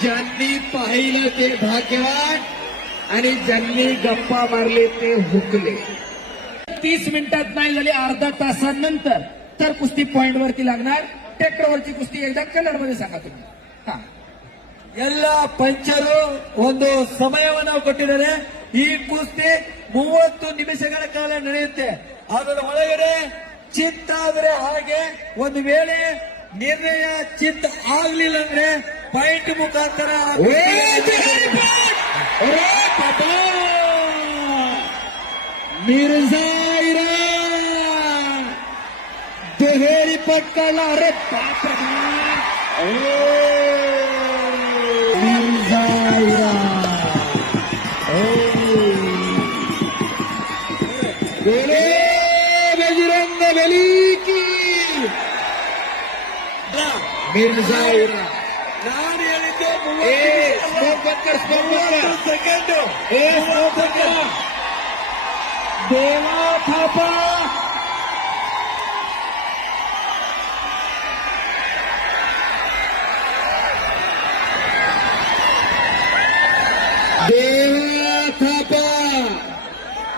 ज्यांनी पाहिलं ते भाग्यवान आणि ज्यांनी गप्पा मारले ते हुकले. 30 मिनिटात नाही झाली, अर्धा तासानंतर तर कुस्ती पॉइंट वरती लागणार. ट्रॅक्टरवरची कुस्ती एकदा कन्नडमध्ये सांगा तुम्ही. हा, ಎಲ್ಲ ಪಂಚರು ಒಂದು ಸಮಯವನ್ನು ಕೊಟ್ಟಿದ್ದಾರೆ. ಈ ಕುಸ್ತಿ 30 ನಿಮಿಷಗಳ ಕಾಲ ನಡೆಯುತ್ತೆ. ಅದರ ಒಳಗಡೆ ಚಿತ್ತ ಆದ್ರೆ ಹಾಗೆ, ಒಂದು ವೇಳೆ ನಿರ್ಣಯ ಚಿತ್ತ ಆಗ್ಲಿಲ್ಲ ಅಂದ್ರೆ ಪಾಯಿಂಟ್ ಮುಖಾಂತರ मिर्झाईरा दुहेरी पटकाला. अरे बाप मिर्झाईरा बोले बजरंग बली की. मिर्झाईरा ನಾನು ಹೇಳಿದ್ದೆ सेकंड ದೇವಾ ಥಾಪ